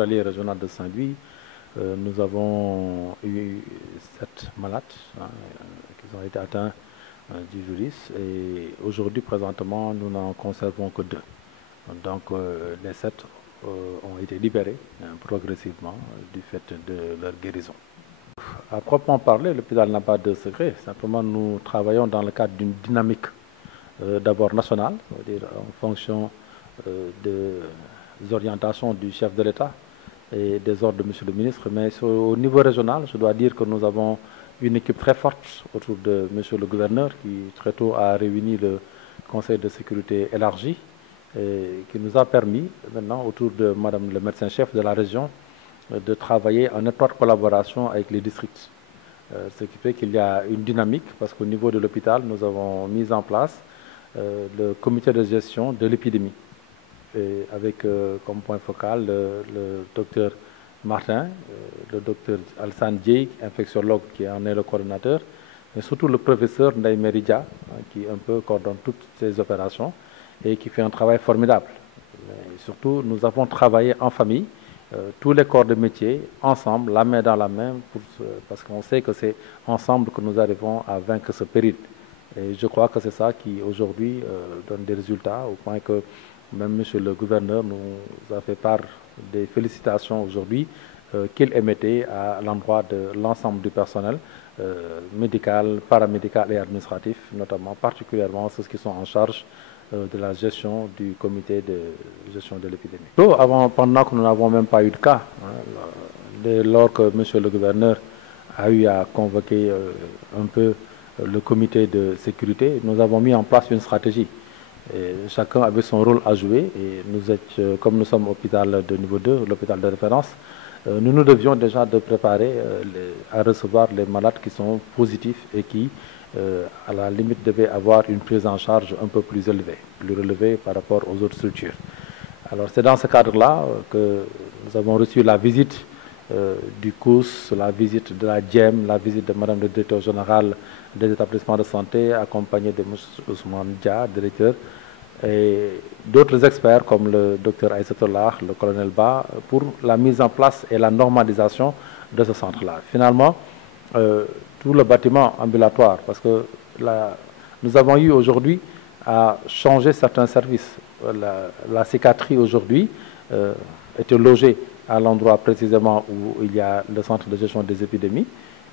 hospitalier régional de Saint-Louis, nous avons eu 7 malades qui ont été atteints du virus et aujourd'hui, présentement, nous n'en conservons que 2. Donc les 7 ont été libérés progressivement du fait de leur guérison. À proprement parler, l'hôpital n'a pas de secret. Simplement, nous travaillons dans le cadre d'une dynamique d'abord nationale, c'est-à-dire en fonction des orientations du chef de l'État et des ordres de M. le ministre. Mais au niveau régional, je dois dire que nous avons une équipe très forte autour de M. le gouverneur qui très tôt a réuni le Conseil de sécurité élargi et qui nous a permis maintenant autour de Madame le médecin-chef de la région de travailler en étroite collaboration avec les districts. Ce qui fait qu'il y a une dynamique parce qu'au niveau de l'hôpital, nous avons mis en place le comité de gestion de l'épidémie avec comme point focal le docteur Martin, le docteur Alsan Dieye, infectiologue qui en est le coordonnateur, mais surtout le professeur Ndaï Meridja qui un peu coordonne toutes ces opérations et qui fait un travail formidable. Et surtout, nous avons travaillé en famille, tous les corps de métier, ensemble, la main dans la main, parce qu'on sait que c'est ensemble que nous arrivons à vaincre ce péril. Et je crois que c'est ça qui, aujourd'hui, donne des résultats, au point que même M. le gouverneur nous a fait part des félicitations aujourd'hui qu'il émettait à l'endroit de l'ensemble du personnel médical, paramédical et administratif, notamment particulièrement ceux qui sont en charge de la gestion du comité de gestion de l'épidémie. Pendant que nous n'avons même pas eu de cas, lors que M. le gouverneur a eu à convoquer un peu le comité de sécurité, nous avons mis en place une stratégie. Et chacun avait son rôle à jouer et comme nous sommes hôpital de niveau 2, l'hôpital de référence, nous nous devions déjà de préparer à recevoir les malades qui sont positifs et qui, à la limite, devaient avoir une prise en charge un peu plus élevée, plus relevée par rapport aux autres structures. Alors c'est dans ce cadre-là que nous avons reçu la visite du COUS, la visite de la DIEM, la visite de Madame le directeur général des établissements de santé, accompagné de M. Ousmane Dia, directeur, et d'autres experts comme le docteur Aïsatollah, le colonel Ba, pour la mise en place et la normalisation de ce centre-là. Finalement, tout le bâtiment ambulatoire, parce que nous avons eu aujourd'hui à changer certains services. La psychiatrie aujourd'hui était logée à l'endroit précisément où il y a le centre de gestion des épidémies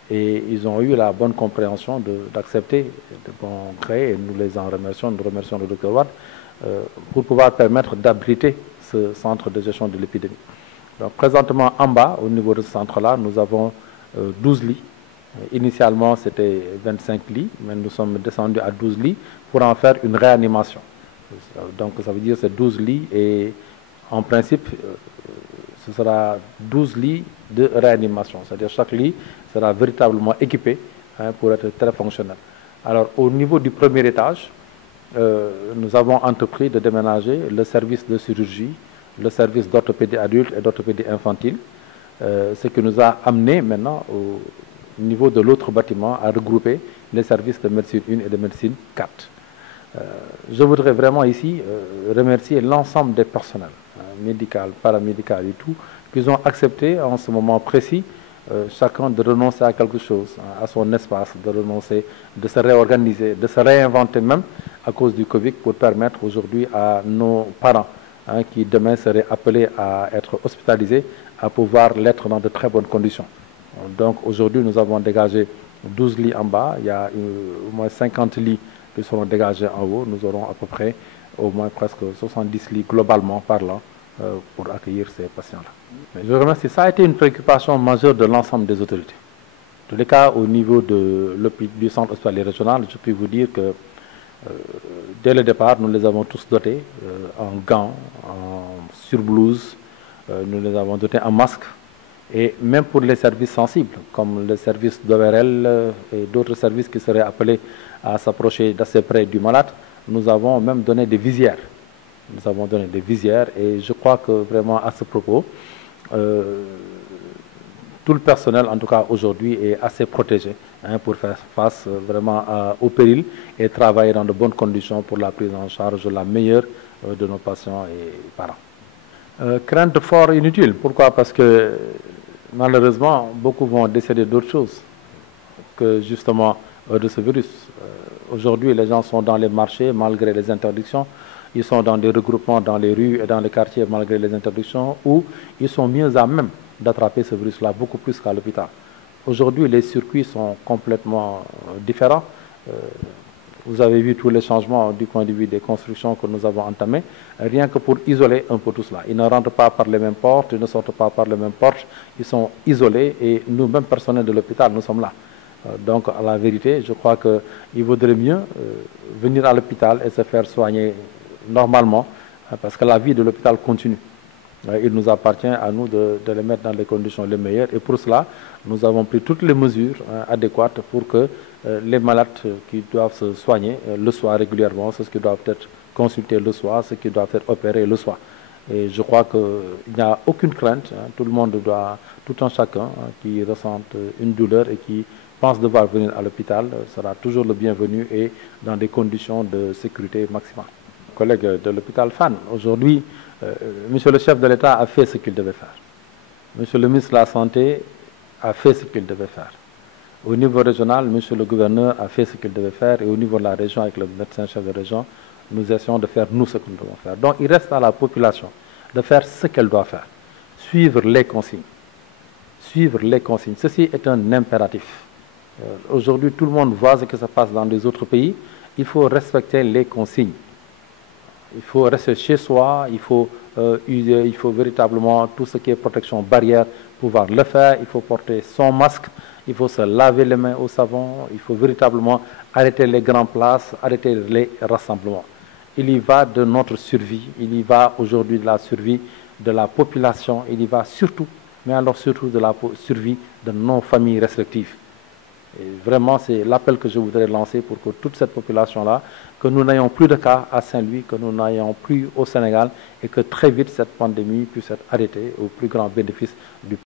et ils ont eu la bonne compréhension d'accepter de bon gré et nous les en remercions, nous remercions le Dr Wade pour pouvoir permettre d'abriter ce centre de gestion de l'épidémie. Donc présentement en bas, au niveau de ce centre-là, nous avons 12 lits. Initialement, c'était 25 lits, mais nous sommes descendus à 12 lits pour en faire une réanimation. Donc ça veut dire que c'est 12 lits et en principe, ce sera 12 lits de réanimation. C'est-à-dire chaque lit sera véritablement équipé pour être très fonctionnel. Alors au niveau du premier étage, nous avons entrepris de déménager le service de chirurgie, le service d'orthopédie adulte et d'orthopédie infantile, ce qui nous a amené maintenant au niveau de l'autre bâtiment à regrouper les services de médecine 1 et de médecine 4. Je voudrais vraiment ici remercier l'ensemble des personnels, médical, paramédical et tout, qui ont accepté en ce moment précis chacun de renoncer à quelque chose, à son espace, de renoncer, de se réorganiser, de se réinventer même à cause du Covid pour permettre aujourd'hui à nos parents qui demain seraient appelés à être hospitalisés à pouvoir l'être dans de très bonnes conditions. Donc aujourd'hui nous avons dégagé 12 lits en bas, il y a au moins 50 lits qui seront dégagés en haut, nous aurons à peu près au moins presque 70 lits globalement parlant pour accueillir ces patients-là. Je remercie, ça a été une préoccupation majeure de l'ensemble des autorités. En tous les cas, au niveau du centre hospitalier régional, je peux vous dire que dès le départ, nous les avons tous dotés en gants, en surblouse, nous les avons dotés en masques, et même pour les services sensibles, comme le service d'ORL et d'autres services qui seraient appelés à s'approcher d'assez près du malade, nous avons même donné des visières. Nous avons donné des visières et je crois que vraiment à ce propos, tout le personnel en tout cas aujourd'hui est assez protégé pour faire face vraiment au péril et travailler dans de bonnes conditions pour la prise en charge la meilleure de nos patients et parents. Crainte fort inutile. Pourquoi? Parce que malheureusement, beaucoup vont décéder d'autres choses que justement de ce virus. Aujourd'hui, les gens sont dans les marchés malgré les interdictions. Ils sont dans des regroupements dans les rues et dans les quartiers malgré les interdictions, où ils sont mieux à même d'attraper ce virus-là, beaucoup plus qu'à l'hôpital. Aujourd'hui, les circuits sont complètement différents. Vous avez vu tous les changements du point de vue des constructions que nous avons entamées, rien que pour isoler un peu tout cela. Ils ne rentrent pas par les mêmes portes, ils ne sortent pas par les mêmes portes, ils sont isolés et nous-mêmes, personnels de l'hôpital, nous sommes là. Donc, à la vérité, je crois qu'il vaudrait mieux venir à l'hôpital et se faire soigner normalement, parce que la vie de l'hôpital continue. Il nous appartient à nous de les mettre dans les conditions les meilleures. Et pour cela, nous avons pris toutes les mesures adéquates pour que les malades qui doivent se soigner le soir régulièrement, ceux qui doivent être consultés le soir, ceux qui doivent être opérés le soir. Et je crois qu'il n'y a aucune crainte. Tout le monde doit, tout un chacun qui ressente une douleur et qui pense devoir venir à l'hôpital sera toujours le bienvenu et dans des conditions de sécurité maximale. Collègues de l'hôpital Fann, aujourd'hui, Monsieur le chef de l'État a fait ce qu'il devait faire. Monsieur le ministre de la Santé a fait ce qu'il devait faire. Au niveau régional, Monsieur le gouverneur a fait ce qu'il devait faire. Et au niveau de la région, avec le médecin chef de région, nous essayons de faire nous ce que nous devons faire. Donc il reste à la population de faire ce qu'elle doit faire. Suivre les consignes. Suivre les consignes. Ceci est un impératif. Aujourd'hui, tout le monde voit ce qui se passe dans les autres pays. Il faut respecter les consignes. Il faut rester chez soi, il faut véritablement tout ce qui est protection barrière, pouvoir le faire, il faut porter son masque, il faut se laver les mains au savon, il faut véritablement arrêter les grandes places, arrêter les rassemblements. Il y va de notre survie, il y va aujourd'hui de la survie de la population, il y va surtout, mais alors surtout de la survie de nos familles respectives. Et vraiment, c'est l'appel que je voudrais lancer pour que toute cette population-là, que nous n'ayons plus de cas à Saint-Louis, que nous n'ayons plus au Sénégal et que très vite cette pandémie puisse être arrêtée au plus grand bénéfice du